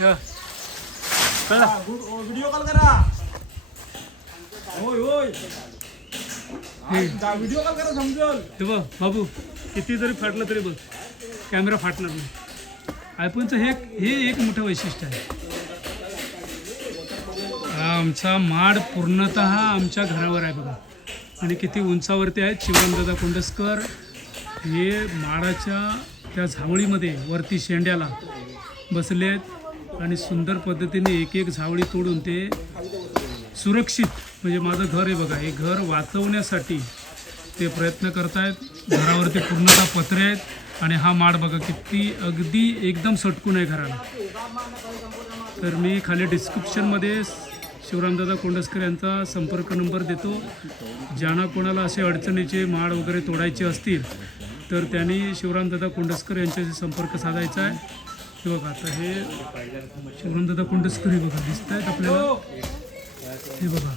हो. Video call करा. होय होय व्हिडिओ कॉल करा समजेल. हे बघ बाबू किती जरी फाटलं तरी बघ. कॅमेरा फाटणार नाही आयफोनचं हे हे एक मोठं वैशिष्ट्य आहे. आमचा माड पूर्णत आमच्या घरावर आहे बघा. आणि किती उंचावरती आहेत शिवरामदादा कोंडसकर हे माडाच्या त्या झावळीमध्ये वरती शेंड्याला बसलेत. आणि सुंदर पद्धतीने एक एक झावळी तोडून ते सुरक्षित म्हणजे माझं घर आहे बघा हे घर वाचवण्यासाठी ते प्रयत्न करतायत. घरावरती पूर्णतः पत्रे आहेत आणि हा माड बघा किती अगदी एकदम सटकून आहे घराला. तर मी खाली डिस्क्रिप्शनमध्ये शिवरामदादा कोंडसकर यांचा संपर्क नंबर देतो. ज्यांना कोणाला असे अडचणीचे माड वगैरे तोडायचे असतील तर त्यांनी शिवरामदादा कोंडसकर यांच्याशी संपर्क साधायचा आहे. हे बघा आता हे शिवरामदादा कोणतं स्क्री बघा दिसत आहेत आपल्याला? हे बघा.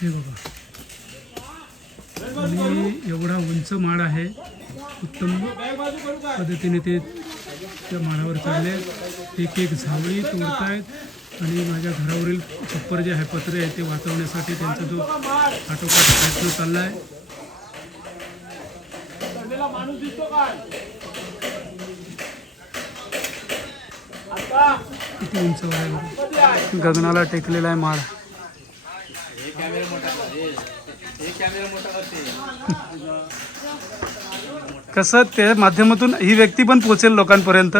हे बघा. आणि एवढा उंच माड आहे उत्तम पद्धतीने ते त्या माडावर चालले. एक एक झावळी तोडतायत आणि माझ्या घरावरील छप्पर जे आहे पत्रे आहे ते वाचवण्यासाठी त्यांचा जो मार आटोकाट प्रयत्न चालला आहे चढलेला माणूस दिसतो काय आता किती उंचावर आहे गगनाला टेकलेला आहे माड कसं त्या माध्यमातून ही व्यक्ती पण पोचेल लोकांपर्यंत?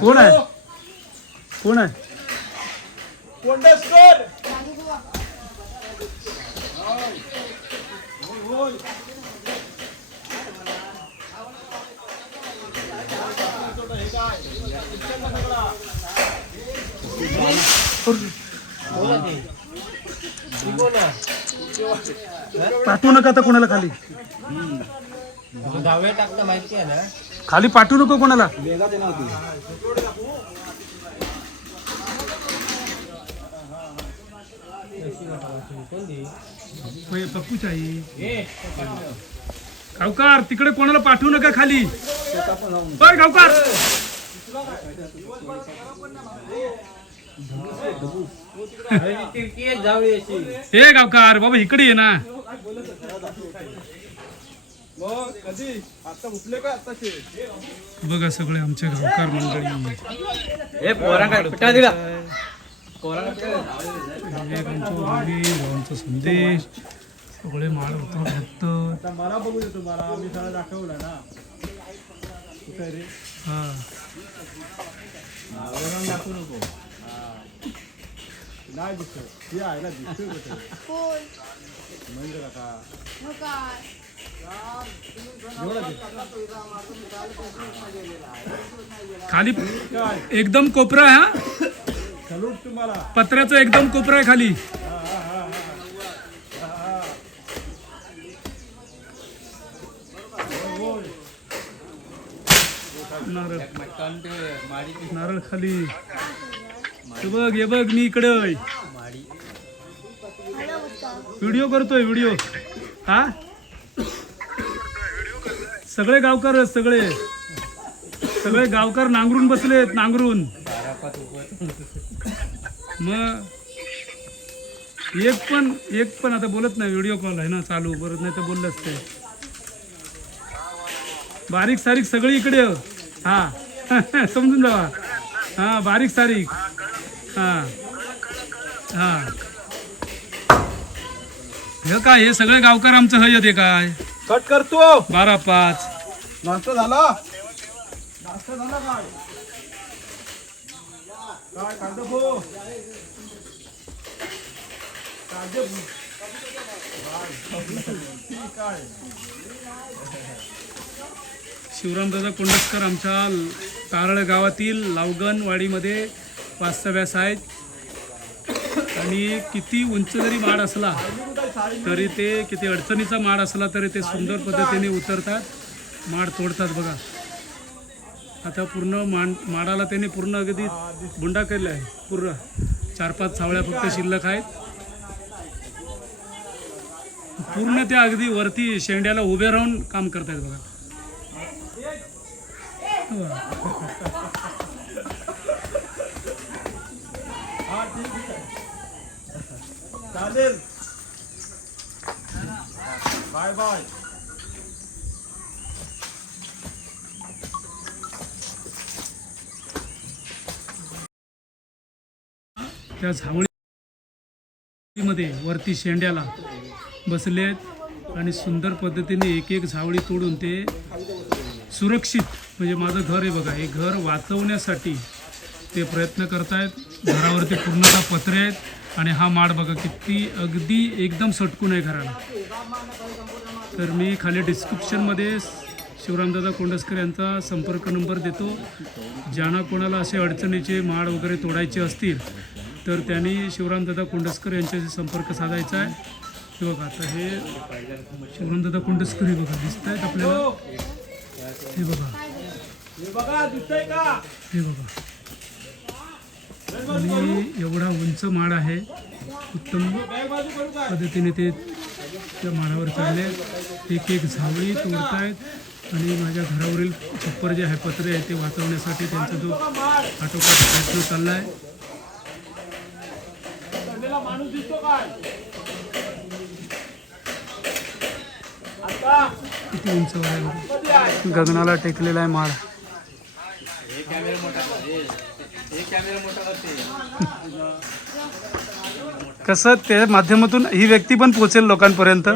कोण आहे? कोण आहे? कोंडेश्वर! पाठवू नका आता कोणाला खाली. दहाव्या टाकता माहिती आहे ना. खाली पाठवू नको कोणाला. होय, पप्पूच आहे गावकार तिकडे कोणाला पाठवू नका खाली. होय गावकार. हे गावकार बाबा इकडे ये ना मग कधी आता उठले का आताचे बघा सगळे आमचे गावकार मंडळी. हे पोरा काय पिटा दिला? मुली, भावांचा संदेश. सगळे माळ उतरत फक्त आता मला बघू दे तुम्हाला. मी सगळं दाखवलं ना. कुठे रे? हा. दाखवू नको. नाही दिसत. आहे ना दिसतोय कुठे? म्हणजे काका काय? खाली एकदम कोपरा आहे हा? पत्र्याचं एकदम कोपरा आहे खाली. नारळ. नारळ खाली. हे बघ हे बघ मी इकडे. व्हिडिओ करतोय व्हिडिओ हा? सगळे गावकार सगळे. सगळे गावकार नांगरून बसलेत नांगरून. मग एक पण एक पण आता बोलत नाही व्हिडिओ कॉल आहे ना चालू. परत नाही तर बोललंच ते. बारीक सारीक सगळी इकडे हो. हा. समजून जावा. हा बारीक सारीक. हा. हा. हे काय हे सगळे गावकार आमचं हय ते काय? कट करतो बारा पाच. नाश्ता झाला? नाश्ता झाला काय? काय कांदा भो? कांदे काय शिवरामदादा कोंडसकर आमच्या तारळ गावातील लावगणवाडीमध्ये वास्तव्यास आहेत. आणि किती उंच जरी माड असला तरी ते किती अडचणीचा माड असला तरी ते सुंदर पद्धतीने उतरतात. माड तोडतात बघा. आता पूर्ण मांड माडाला त्यांनी पूर्ण अगदी बुंडा केला आहे. पूर्ण. चार पाच सावळ्या फक्त शिल्लक आहेत. पूर्ण त्या अगदी वरती शेंड्याला उभे राहून काम करतायत बघा. चालेल. बाय बाय त्या झावळीमध्ये वरती शेंड्याला बसलेत आणि सुंदर पद्धतीने एक एक झावळी तोडून ते सुरक्षित म्हणजे माझं घर आहे बघा हे घर वाचवण्यासाठी ते प्रयत्न करतायत. घरावरती पूर्णतः पत्रे आहेत आणि हा माड बघा किती अगदी एकदम सटकून आहे घराला. तर मी खाली डिस्क्रिप्शनमध्ये शिवरामदादा कोंडसकर यांचा संपर्क नंबर देतो. ज्यांना कोणाला असे अडचणीचे माड वगैरे तोडायचे असतील तर त्यांनी शिवरामदादा कुंडस्कर यांच्याशी संपर्क साधायचा आहे. हे बघा आता हे शिवरामदादा कुंडस्कर हे बघा दिसत आहेत आपल्याला? हे बघा. हे बघा. आणि एवढा उंच माड आहे उत्तम पद्धतीने ते त्या माडावर चालले. एक एक झावळी तोडतायत आणि माझ्या घरावरील छप्पर जे आहे पत्रे आहे ते वाचवण्यासाठी त्यांचा जो आटोकाट प्रयत्न चालला आहे चढलेला माणूस दिसतो काय? आता किती उंचावर आहे गगनाला टेकलेला आहे माड हे कॅमेरा मोठा कर, हे. हे कॅमेरा मोठा करते कसं त्या माध्यमातून ही व्यक्ती पण पोचेल लोकांपर्यंत?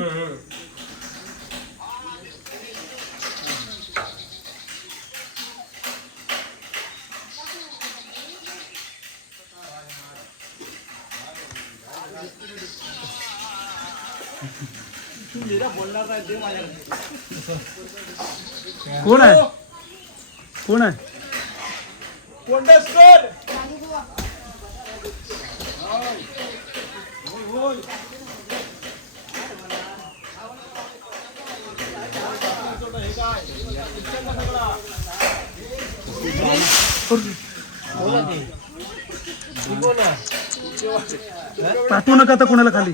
पाठवू नका आता कोणाला खाली.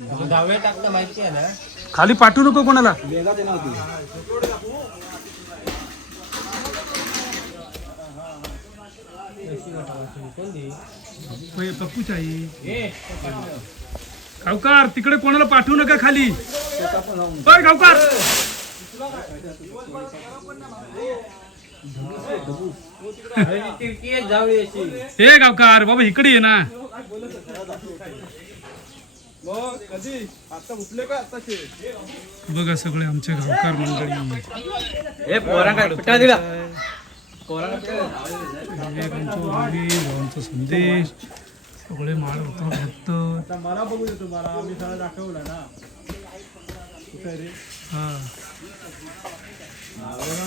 दहाव्या टाकता माहिती आहे ना खाली पाठवू नको कोणाला. पप्पूच आई गावकार तिकडे कोणाला पाठवू नका खाली. होय गावकार. हे गावकार बाबा इकडे ये ना. मग कधी आता उठले का आताचे बघा सगळे आमचे गावकार मंडळी हे भावांचा संदेश सगळे माळ होता आता मला बघू दे तुम्हाला मी सगळं दाखवलं ना. हा.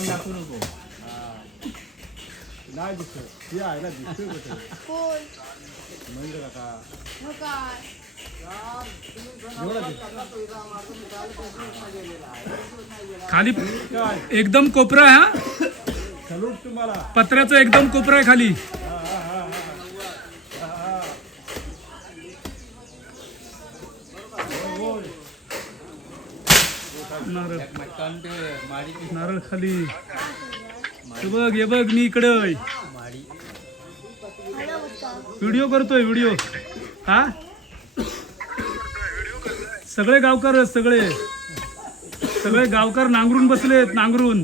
दाखवू नको नाही दिसत हे आहे ना दिसतोय कुठे कोण म्हणजे काका मग काय एवढा खाली एकदम कोपरा आहे हा? सलूट तुम्हाला पत्र्याचा एकदम कोपरा आहे खाली होय नारळ. नारळ खाली. हे बघ हे बघ मी इकडे व्हिडिओ करतोय व्हिडिओ. हा? सगळे गावकार सगळे. सगळे गावकार नांगरून बसलेत नांगरून.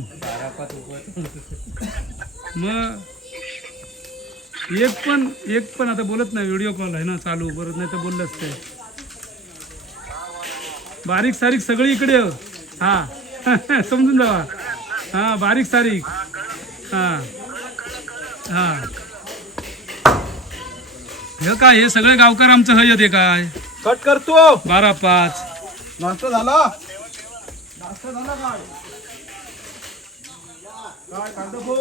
मग एक पण एक पण आता बोलत नाही व्हिडिओ कॉल आहे ना चालू. परत नाही तर बोललंच ते. बारीक सारीक सगळी इकडे हो. समजून जावा. हा बारीक सारीक. हा. हा. हे काय हे सगळे गावकार आमचं हयत आहे काय? कट करतो. बारा पाच. नाश्ता झाला? नाश्ता झाला काय? काय कांदा भो?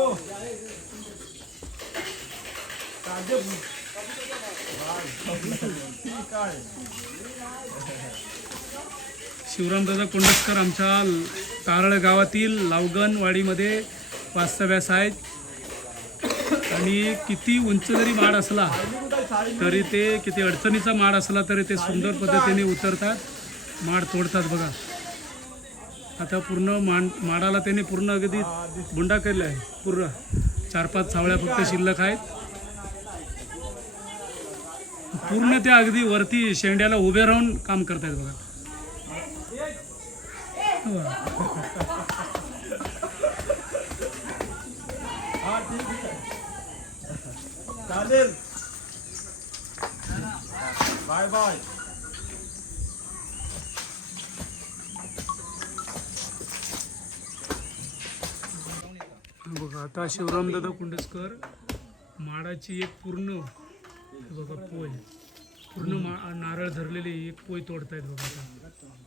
कांदे भो. काय? काय? शिवरामदादा कोंडसकर आमच्या कारळ गावातील लावगणवाडीमध्ये वास्तव्यास आहेत. आणि किती उंच जरी माड असला तरी ते किती अडचणीचा माड असला तरी ते सुंदर पद्धतीने उतरतात. माड तोडतात बघा. आता पूर्ण मांड माडाला त्यांनी पूर्ण अगदी बुंडा केला आहे. पूर्ण चार पाच सावळ्या फक्त शिल्लक आहेत. पूर्ण त्या अगदी वरती शेंड्याला उभे राहून काम करतायत बघा. चालेल. बाय बाय बघा आता शिवरामदादा कुंडसकर माडाची एक पूर्ण बघा पोय. पूर्ण मा नारळ धरलेली एक पोय तोडतायत बघा आता.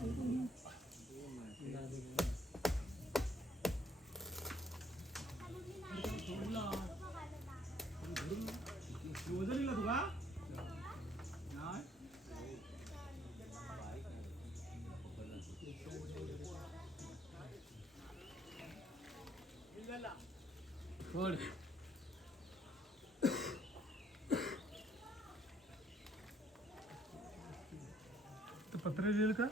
पत्र दिलं का?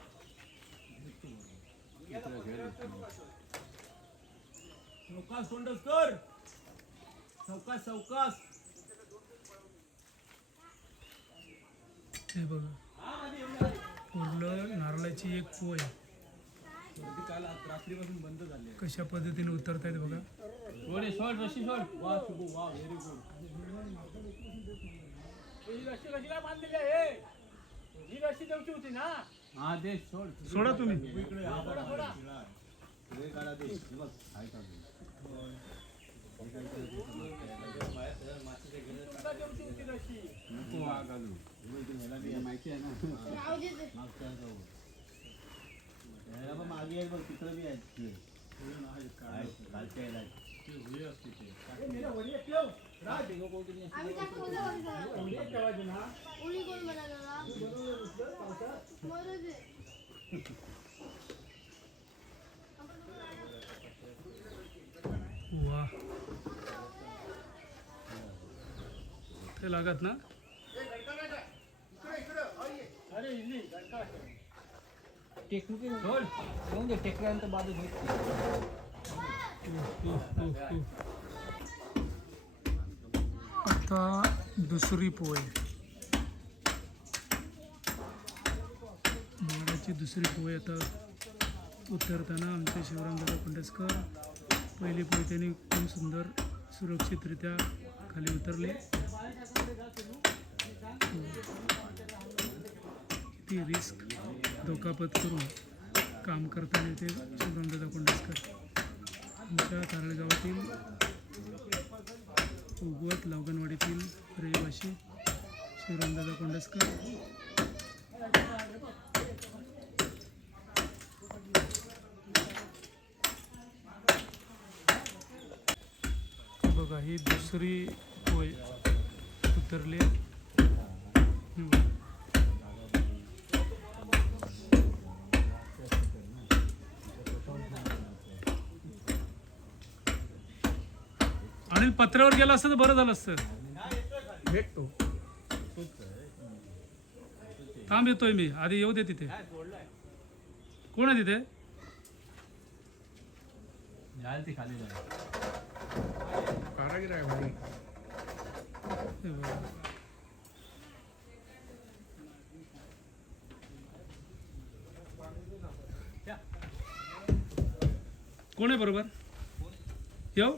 चौकास कोंडसकर चौकास चौकास. हे बघा. पूर्ण नारळाची एक पोय काल रात्रीपासून बंद झाले. कशा पद्धतीने उतरतायत बघा. सोड हे, सोड रशी सोड. वा शुभू वा व्हेरी गुड ही रशी कशीला बांधलेली आहे. ही रशी देवची होती ना? हा दे सोड. सोडा तुम्ही. हा हे हे. नको माहिती आहे ना. मागच्या जाऊ पण मागे आहे बघ तिकडे बी आहेत. ते. आहेत, खालच्या आहेत. आम्ही कोण वा. ते लागत ना? सोड येऊन दे टेकल्यानंतर बाजू आता दुसरी पोळी. माडाची दुसरी पोळी आता उतरताना आमचे शिवरामदादा कुंडसकर पहिली पोळी त्यांनी खूप सुंदर सुरक्षितरित्या खाली उतरले. किती रिस्क. धोकापत करून काम करताना ते शिवरामदादा कुंडसकर आमच्या तारळगावातील उगवत लावगणवाडीतील रहिवाशी शिवरामदादा कोंडसकर बघा ही दुसरी होय उतरली. आणि पत्र्यावर गेला असतं तर बरं झालं असतं. भेटतो. थांब येतोय मी. आधी येऊ दे तिथे. कोण आहे तिथे? हे. कोण आहे बरोबर? येऊ?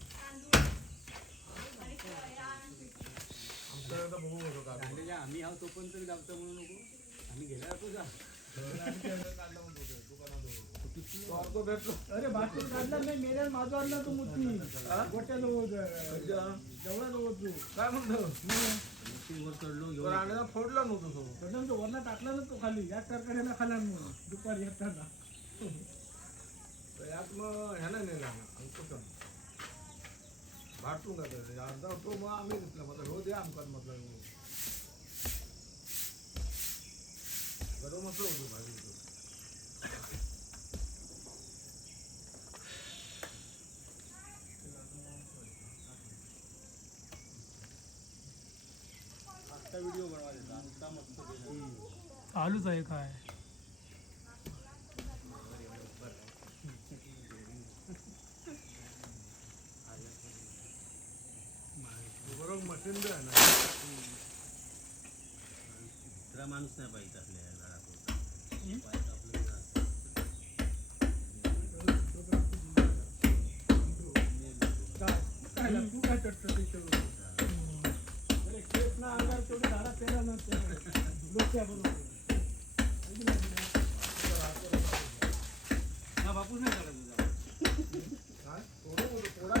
आम्ही आहोत तो पण तरी जाऊ म्हणू नको. आम्ही गेला तुझा. अरे बाटली काढला नाही मेल्या माझा आणला तू मुठी गोट्या जवळ जेवढा जवळ तू. काय म्हणतो? फोडला नव्हतो तो. कडून तो वरला टाकला ना तो खाली. या कारखान्याला खाला म्हणून दुपारी येताना. यात मग ह्याला नेला अंकुशन भाटून त्याचे अर्धा तो मग आम्ही घेतला म्हटलं हो दे आमकात म्हटलं गरम असं होतो भाजी तो. आत्ता व्हिडिओ बनवायचा आत्ता मस्त केलं. आहे काय मशीन बी आहे ना दुसरा माणूस नाही पाहिजे आपल्या? तू काय चटचट तेवढी पेरा बरोबर. बापूस नाही काढत तुझा. काय? नको,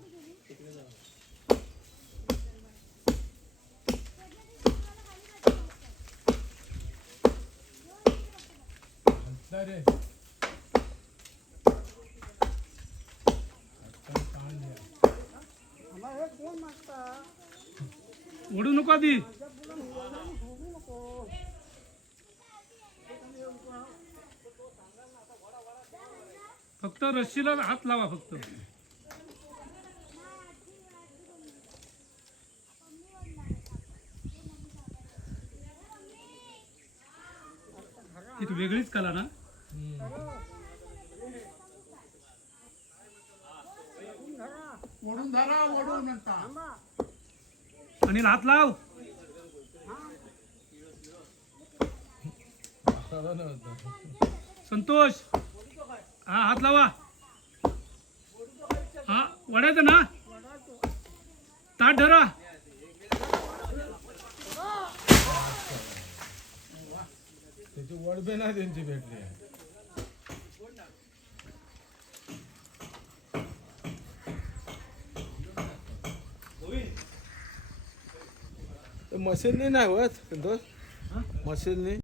रे. ओढू नको आधी. फक्त रस्सीला हात लावा फक्त. कला ना? ओढून धरा ओढून नका अनिल हात लाव. संतोष हा हात लावा. हा वडायचं ना? ताट धरा. त्याची वडबे नाही त्यांची भेटली मशीनने नाही होत संतोष मशीनने.